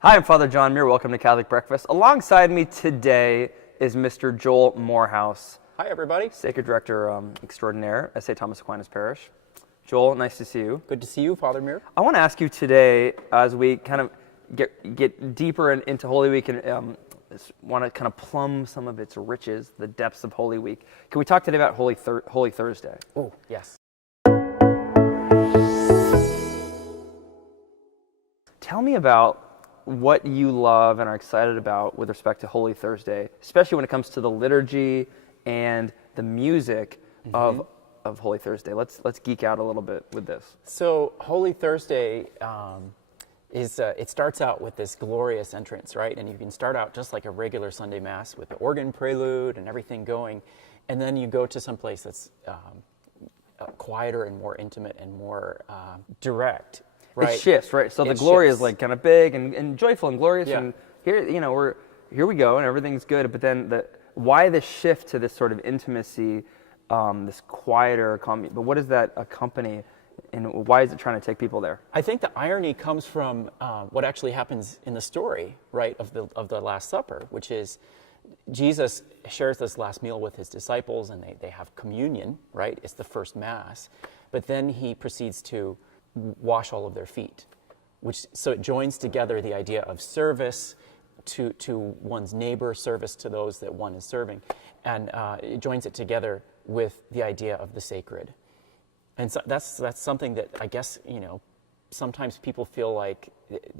Hi, I'm Father John Muir. Welcome to Catholic Breakfast. Alongside me today is Mr. Joel Morehouse, Hi, everybody. Sacred Director Extraordinaire at St. Thomas Aquinas Parish. Joel, nice to see you. Good to see you, Father Muir. I want to ask you today, as we kind of get deeper into Holy Week and want to kind of plumb some of its riches, the depths of Holy Week. Can we talk today about Holy Thursday? Oh, yes. Tell me about what you love and are excited about with respect to Holy Thursday, especially when it comes to the liturgy and the music of Holy Thursday. Let's geek out a little bit with this. So Holy Thursday it starts out with this glorious entrance, right? And you can start out just like a regular Sunday Mass with the organ prelude and everything going, and then you go to some place that's quieter and more intimate and more direct. Right. It shifts, right? So the glory is like kind of big and joyful and glorious, and here we go, and everything's good. But then why the shift to this sort of intimacy, this quieter, calm? But what does that accompany, and why is it trying to take people there? I think the irony comes from what actually happens in the story, right, of the Last Supper, which is Jesus shares this last meal with his disciples, and they have communion, right? It's the first Mass, but then he proceeds to wash all of their feet, so it joins together the idea of service to one's neighbor, service to those that one is serving, and it joins it together with the idea of the sacred. And so that's something that I guess, sometimes people feel like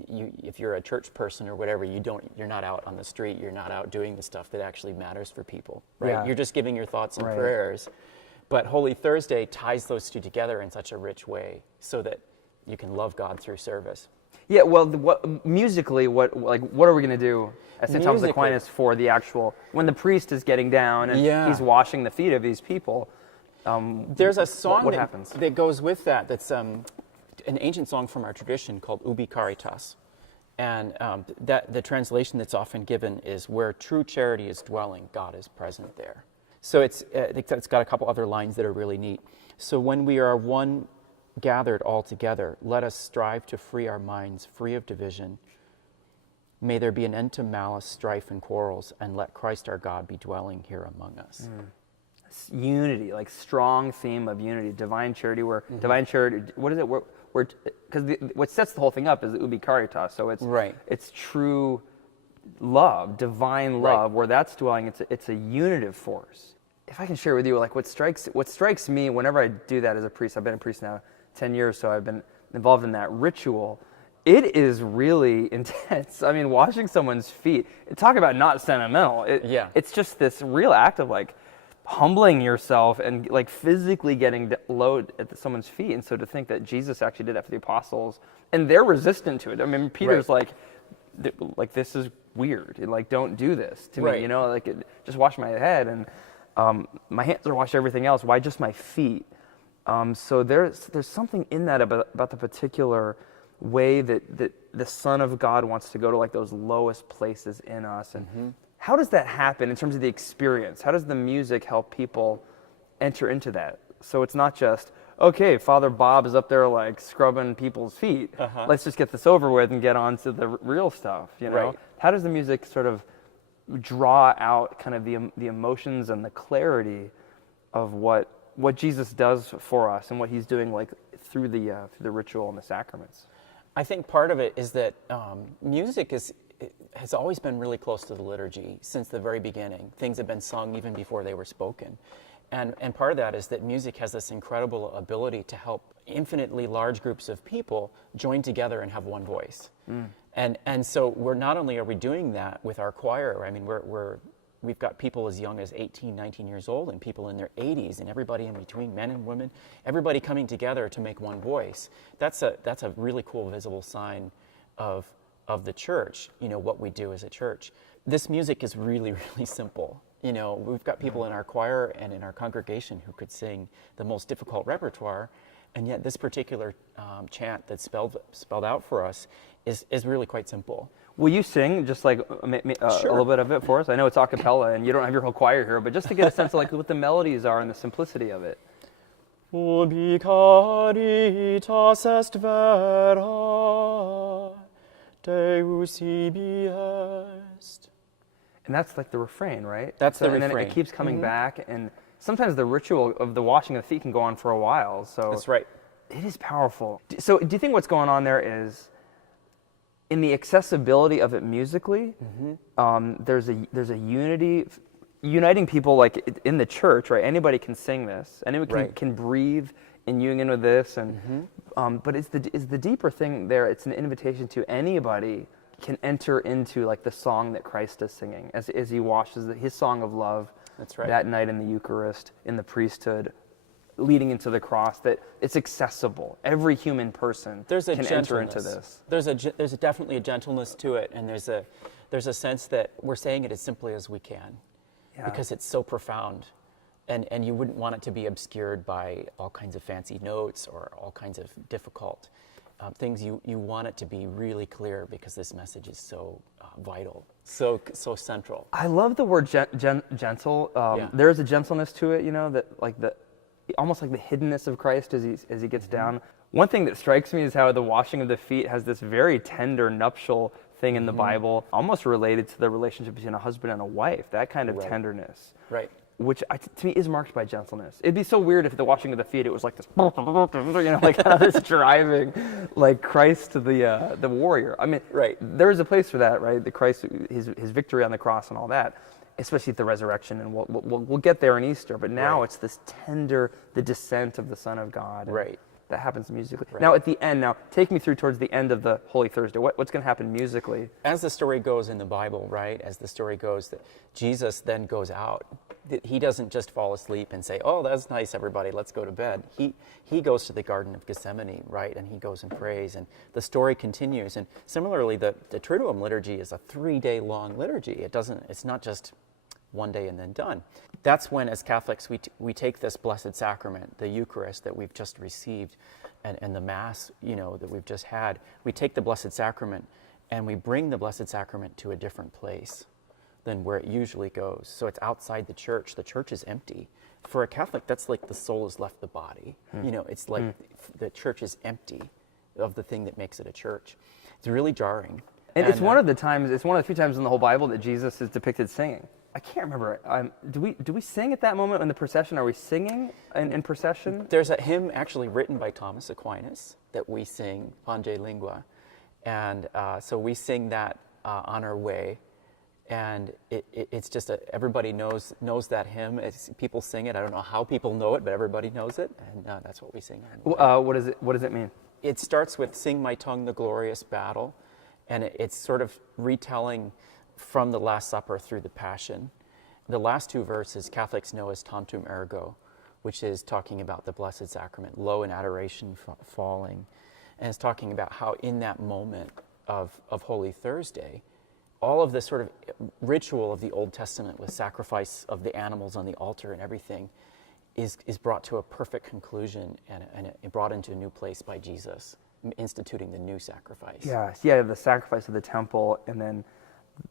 if you're a church person or whatever, you're not out on the street, you're not out doing the stuff that actually matters for people, right? Yeah. You're just giving your thoughts and prayers. But Holy Thursday ties those two together in such a rich way so that you can love God through service. Yeah, well, musically, what are we going to do at St. Thomas Aquinas for the actual, when the priest is getting down and he's washing the feet of these people? There's a song what happens? that goes with that's an ancient song from our tradition called Ubi Caritas. And that the translation that's often given is, where true charity is dwelling, God is present there. So it's got a couple other lines that are really neat. So when we are one gathered all together, let us strive to free our minds, free of division. May there be an end to malice, strife, and quarrels, and let Christ our God be dwelling here among us. Unity, like strong theme of unity, divine charity. Where divine charity, what is it? Because what sets the whole thing up is the Ubi Caritas. So it's true love, divine love, where that's dwelling. It's a unitive force. If I can share with you, like what strikes me whenever I do that as a priest, I've been a priest now 10 years, so I've been involved in that ritual. It is really intense. I mean, washing someone's feet, talk about not sentimental. It's just this real act of like humbling yourself and like physically getting low at someone's feet. And so to think that Jesus actually did that for the apostles, and they're resistant to it. I mean, Peter's like, this is weird. Like, don't do this to me. Just wash my head, and my hands are washed. Everything else. Why just my feet? So there's something in that about the particular way that the Son of God wants to go to like those lowest places in us. And how does that happen in terms of the experience? How does the music help people enter into that? So it's not just, okay, Father Bob is up there like scrubbing people's feet. Let's just get this over with and get on to the real stuff, How does the music sort of draw out kind of the emotions and the clarity of what Jesus does for us and what he's doing like through the ritual and the sacraments? I think part of it is that music has always been really close to the liturgy since the very beginning. Things have been sung even before they were spoken. And part of that is that music has this incredible ability to help infinitely large groups of people join together and have one voice. And so we're not only are we doing that with our choir, I mean, we've got people as young as 18, 19 years old and people in their 80s and everybody in between, men and women, everybody coming together to make one voice. That's a really cool visible sign of the church, what we do as a church. This music is really, really simple. We've got people in our choir and in our congregation who could sing the most difficult repertoire, and yet this particular chant that's spelled out for us is really quite simple. Will you sing just like a little bit of it for us? I know it's a cappella and you don't have your whole choir here, but just to get a sense of like what the melodies are and the simplicity of it. Ubi caritas est vera, Deus ibi est. And that's like the refrain, right? That's the refrain. And then it keeps coming back, and sometimes the ritual of the washing of the feet can go on for a while. So that's right. It is powerful. So do you think what's going on there is, in the accessibility of it musically, there's a unity, uniting people like in the church, right? Anybody can sing this. Anybody can breathe in union with this, and but is the deeper thing there? It's an invitation to anybody can enter into like the song that Christ is singing as he washes his song of love. That's right. That night in the Eucharist, in the priesthood, leading into the cross, that it's accessible. Every human person can enter into this. There's definitely a gentleness to it, and there's a sense that we're saying it as simply as we can, because it's so profound, and you wouldn't want it to be obscured by all kinds of fancy notes or all kinds of difficult things. You want it to be really clear because this message is so vital, so central. I love the word gentle. There is a gentleness to it, that like almost like the hiddenness of Christ as he gets down. One thing that strikes me is how the washing of the feet has this very tender nuptial thing in the Bible, almost related to the relationship between a husband and a wife, that kind of tenderness. Right. Which to me is marked by gentleness. It'd be so weird if the washing of the feet, it was like this, like this driving, like Christ the warrior. I mean, there is a place for that, right? The Christ, his victory on the cross and all that, especially at the resurrection, and we'll get there in Easter. But now it's this tender, the descent of the Son of God. Right. That happens musically. Right. Now at the end, take me through towards the end of the Holy Thursday. What's going to happen musically? As the story goes in the Bible, right? As the story goes, that Jesus then goes out. He doesn't just fall asleep and say, "Oh, that's nice, everybody. Let's go to bed." He goes to the Garden of Gethsemane, right? And he goes and prays, and the story continues. And similarly, the Triduum liturgy is a 3-day long liturgy. It's not just one day and then done. That's when, as Catholics, we take this Blessed Sacrament, the Eucharist that we've just received, and the Mass, that we've just had. We take the Blessed Sacrament and we bring the Blessed Sacrament to a different place than where it usually goes. So it's outside the church. The church is empty. For a Catholic, that's like the soul has left the body. It's like the church is empty of the thing that makes it a church. It's really jarring. And it's one of the few times in the whole Bible that Jesus is depicted singing. I can't remember. Do we sing at that moment in the procession? Are we singing in procession? There's a hymn actually written by Thomas Aquinas that we sing, Pange Lingua. And so we sing that on our way. And it's just everybody knows that hymn. People sing it. I don't know how people know it, but everybody knows it. And that's what we sing on the way. What does it mean? It starts with "Sing my tongue the glorious battle." And it's sort of retelling from the Last Supper through the Passion. The last two verses Catholics know as Tantum Ergo, which is talking about the Blessed Sacrament, low in adoration, falling. And it's talking about how in that moment of Holy Thursday, all of the sort of ritual of the Old Testament with sacrifice of the animals on the altar and everything is brought to a perfect conclusion and brought into a new place by Jesus, instituting the new sacrifice. Yeah, the sacrifice of the temple, and then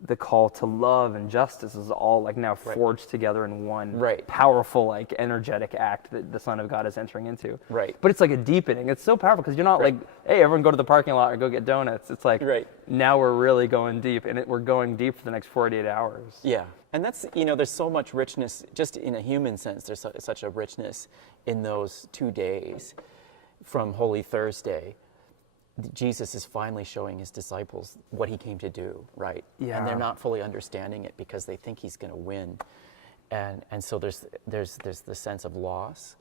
the call to love and justice is all like now forged together in one powerful, like energetic act that the Son of God is entering into. Right. But it's like a deepening. It's so powerful because you're not like, hey, everyone go to the parking lot or go get donuts. It's like, now we're really going deep, and we're going deep for the next 48 hours. Yeah. And that's, there's so much richness, just in a human sense, there's such a richness in those 2 days from Holy Thursday. Jesus is finally showing his disciples what he came to do, right? Yeah. And they're not fully understanding it because they think he's going to win. And so there's the sense of loss.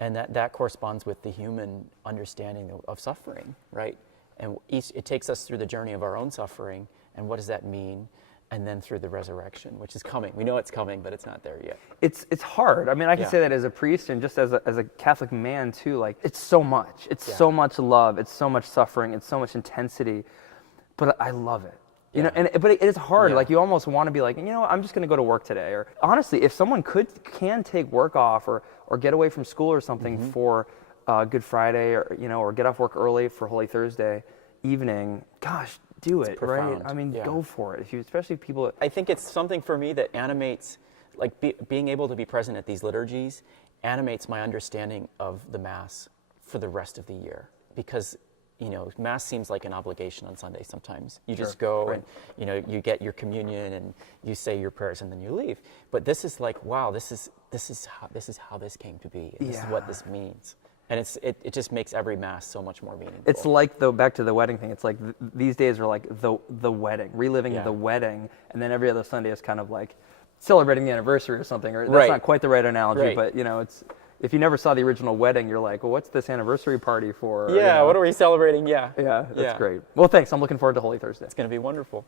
And that corresponds with the human understanding of suffering, right? And it takes us through the journey of our own suffering, and what does that mean? And then through the resurrection, which is coming. We know it's coming, but it's not there yet. It's hard. I mean, I can say that as a priest and just as a Catholic man too. Like, it's so much. It's so much love. It's so much suffering. It's so much intensity. But I love it. But it is hard. Like, you almost want to be like, I'm just going to go to work today. Or honestly, if someone can take work off or get away from school or something for Good Friday, or get off work early for Holy Thursday evening, gosh, do it, right? I mean, go for it. Especially people. I think it's something for me that animates, like being able to be present at these liturgies, animates my understanding of the Mass for the rest of the year, because Mass seems like an obligation on Sunday sometimes. You just Sure. go Right. and, you get your communion and you say your prayers and then you leave. But this is like, wow, this is how this came to be. And this is what this means. And it just makes every Mass so much more meaningful. It's like, though, back to the wedding thing, it's like these days are like the wedding, reliving the wedding, and then every other Sunday is kind of like celebrating the anniversary or something. Or that's not quite the right analogy, but it's, if you never saw the original wedding, you're like, well, what's this anniversary party for? Yeah, what are we celebrating? Yeah. Yeah, that's great. Well, thanks. I'm looking forward to Holy Thursday. It's going to be wonderful.